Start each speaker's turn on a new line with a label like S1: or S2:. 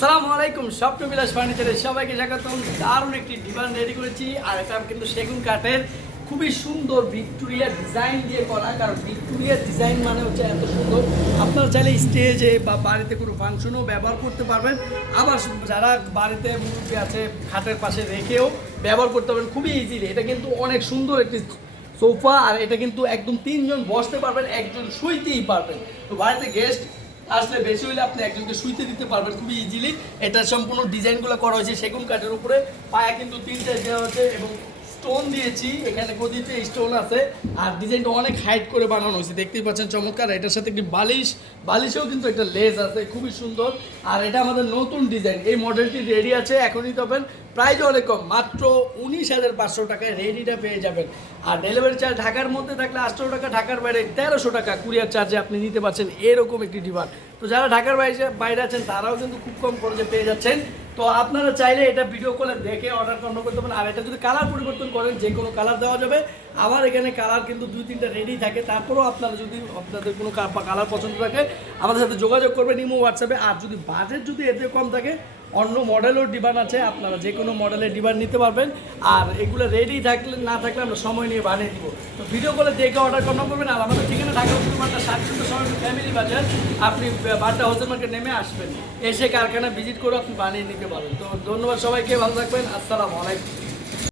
S1: আসসালামু আলাইকুম, স্বপ্ন বিলাস ফার্নিচারের সবাইকে স্বাগতম। দারুণ একটি ডিভান রেডি করেছি। আর এটা কিন্তু সেগুন কাঠের। খুবই সুন্দর ভিক্টোরিয়া ডিজাইন দিয়ে করা, কারণ ভিক্টোরিয়া ডিজাইন মানে হচ্ছে এত সুন্দর। আপনারা চাইলে স্টেজে বা বাড়িতে কোনো ফাংশনও ব্যবহার করতে পারবেন। আবার যারা বাড়িতে মুরব্বী আছে, খাটের পাশে রেখেও ব্যবহার করতে পারবেন, খুবই ইজিলি এটা কিন্তু অনেক সুন্দর একটি সোফা আর এটা কিন্তু একদম তিনজন বসতে পারবেন, একজন শুইতেই পারবেন। তো বাড়িতে গেস্ট আসলে বেশি হলে আপনি একজনকে শুইতে দিতে পারবেন খুবই ইজিলি এটা সম্পূর্ণ ডিজাইনগুলো করা হয়েছে সেগুন কাঠের উপরে। পায়া কিন্তু তিনটে দেওয়া হচ্ছে এবং স্টোন দিয়েছি, এখানে গদিতে স্টোন আছে, আর ডিজাইনটা অনেক হাইট করে বানানো হয়েছে, দেখতেই পাচ্ছেন চমৎকার। এটার সাথে একটি বালিশ? বালিশেও কিন্তু একটা লেজ আছে, খুবই সুন্দর। আর এটা আমাদের নতুন ডিজাইন এই মডেলটি রেডি আছে, এখনই তবেন প্রাইজও অনেক কম, মাত্র উনিশ হাজার পাঁচশো টাকায় রেডিটা পেয়ে যাবেন। আর ডেলিভারি চার্জ ঢাকার মধ্যে থাকলে আটশো টাকা, ঢাকার বাইরে তেরোশো টাকা, কুরিয়ার চার্জে আপনি নিতে পারছেন এরকম একটি ডিভান তো যারা ঢাকার বাইরে বাইরে আছেন, তারাও কিন্তু খুব কম খরচে পেয়ে যাচ্ছেন। তো আপনারা চাইলে এটা ভিডিও কলে দেখে অর্ডার কনফার্ম করতে পারেন। আর এটা যদি কালার পরিবর্তন করেন, যে কোনো কালার দেওয়া যাবে। আবার এখানে কালার কিন্তু দুই তিনটা রেডি থাকে। তারপরেও আপনারা যদি আপনাদের কোনো কালার পছন্দ থাকে, আমাদের সাথে যোগাযোগ করবেন ইমো হোয়াটসঅ্যাপে আর যদি বাজেট যদি এতে কম থাকে, অন্য মডেলও ডিবান আছে, আপনারা যে কোনো মডেলের ডিবান নিতে পারবেন। আর এগুলো রেডি থাকলে, না থাকলে আমরা সময় নিয়ে বানিয়ে দিব। তো ভিডিও কলে দেখে অর্ডার কনফার্ম করবেন। আর আমাদের ঠিকানা ঢাকা উত্তর বাড্ডা সাত সময় ফ্যামিলি বাজার। আপনি বাড্ডা হোসেন মার্কেট নেমে আসবেন। এসে কারখানা ভিজিট করে আপনি বানিয়ে নিতে পারবেন। তো ধন্যবাদ সবাইকে, ভালো থাকবেন। আসসালামু আলাইকুম।